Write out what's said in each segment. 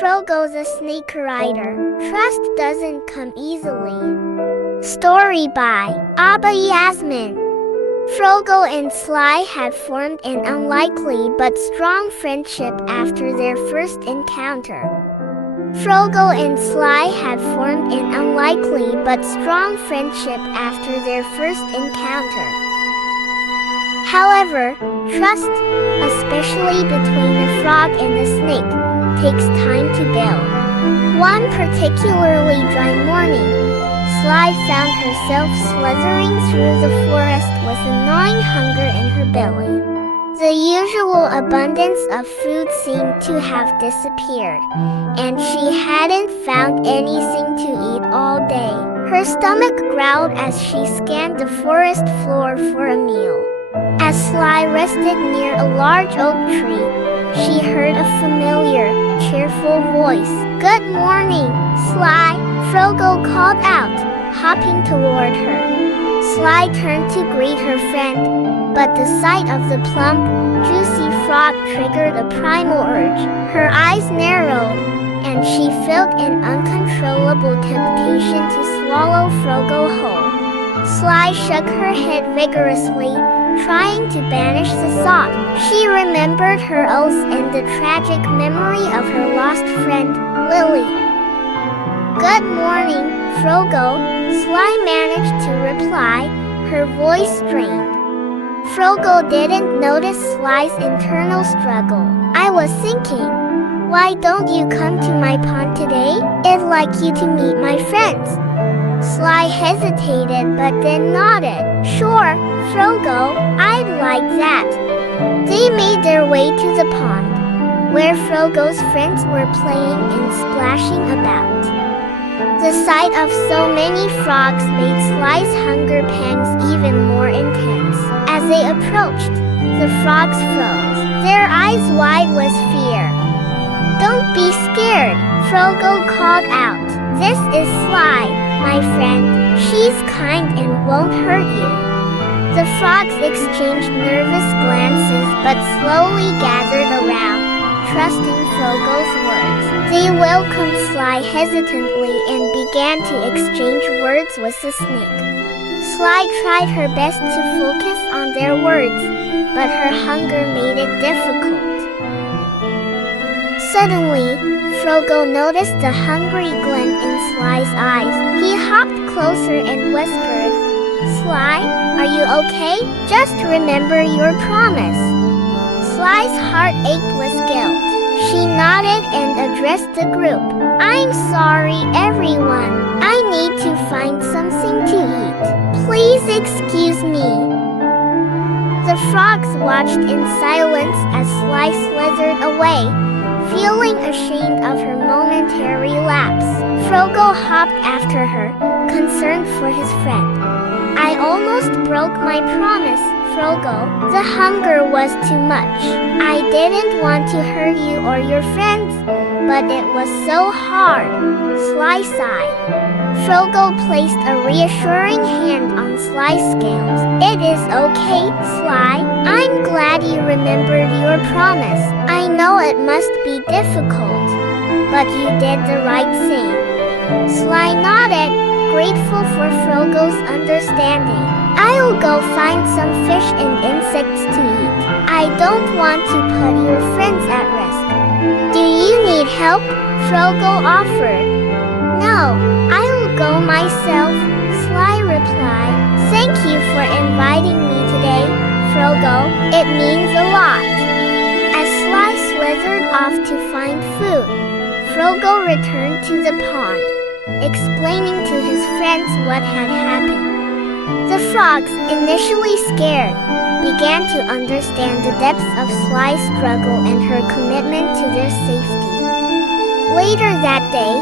Frogo the Snakerider. Trust doesn't come easily. Story by Abba Yasmin. Frogo and Sly had formed an unlikely but strong friendship after their first encounter. Frogo and Sly had formed an unlikely but strong friendship after their first encounter. However, trust, especially between the frog and the snake, takes time to build. One particularly dry morning, Sly found herself slithering through the forest with a gnawing hunger in her belly. The usual abundance of food seemed to have disappeared, and she hadn't found anything to eat all day. Her stomach growled as she scanned the forest floor for a meal. As Sly rested near a large oak tree, she heard a familiar, cheerful voice. "Good morning, Sly," Frogo called out, hopping toward her. Sly turned to greet her friend, but the sight of the plump, juicy frog triggered a primal urge. Her eyes narrowed, and she felt an uncontrollable temptation to swallow Frogo whole. Sly shook her head vigorously, trying to banish the thought. She remembered her oath and the tragic memory of her lost friend, Lily. "Good morning, Frogo," Sly managed to reply, her voice strained. Frogo didn't notice Sly's internal struggle. "I was thinking, why don't you come to my pond today? I'd like you to meet my friends." Sly hesitated but then nodded. "Sure, Frogo, I'd like that." They made their way to the pond, where Frogo's friends were playing and splashing about. The sight of so many frogs made Sly's hunger pangs even more intense. As they approached, the frogs froze, their eyes wide with fear. "Don't be scared," Frogo called out. "This is Sly, my friend. She's kind and won't hurt you." The frogs exchanged nervous glances but slowly gathered around, trusting Frogo's words. They welcomed Sly hesitantly and began to exchange words with the snake. Sly tried her best to focus on their words, but her hunger made it difficult. Suddenly, Frogo noticed the hungry glint in Sly's eyes. He hopped closer and whispered, "Sly, are you okay? Just remember your promise." Sly's heart ached with guilt. She nodded and addressed the group. "I'm sorry, everyone. I need to find something to eat. Please excuse me." The frogs watched in silence as Sly slithered away, feeling ashamed of her momentary lapse. Frogo hopped after her, concerned for his friend. "I almost broke my promise, Frogo. The hunger was too much. I didn't want to hurt you or your friends, but it was so hard," Sly sighed. Frogo placed a reassuring hand on Sly's scales. "It is okay, Sly. I'm glad you remembered your promise. I know it must be difficult, but you did the right thing." Sly nodded, grateful for Frogo's understanding. "I'll go find some fish and insects to eat. I don't want to put your friends at risk." "Do you need help?" Frogo offered. "No, I'll go myself," Sly replied. "Thank you for inviting me today, Frogo. It means a lot." As Sly slithered off to find food, Frogo returned to the pond, explaining to his friends what had happened. The frogs, initially scared, began to understand the depths of Sly's struggle and her commitment to their safety. Later that day,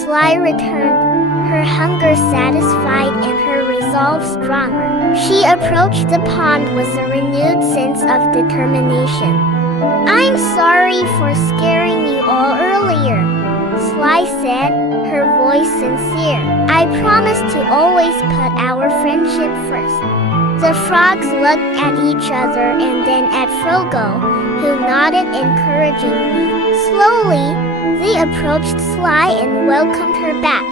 Sly returned, her hunger satisfied and her resolve stronger. She approached the pond with a renewed sense of determination. "I'm sorry for scaring you all earlier," Sly said, her voice sincere. "I promise to always put our friendship first." The frogs looked at each other and then at Frogo, who nodded encouragingly. Slowly, They approached Sly and welcomed her back,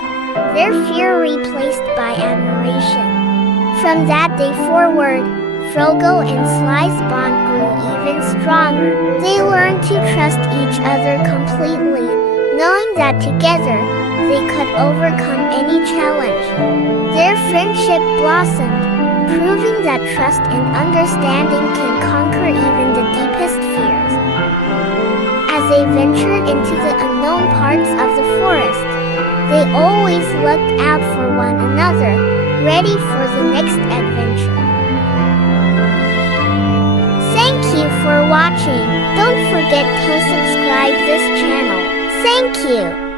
their fear replaced by admiration. From that day forward, Frogo and Sly's bond grew even stronger. They learned to trust each other completely, knowing that together, they could overcome any challenge. Their friendship blossomed, proving that trust and understanding can conquer even the deepest fears. As they ventured into the unknown parts of the forest, they always looked out for one another, ready for the next adventure. Thank you for watching. Don't forget to subscribe this channel. Thank you.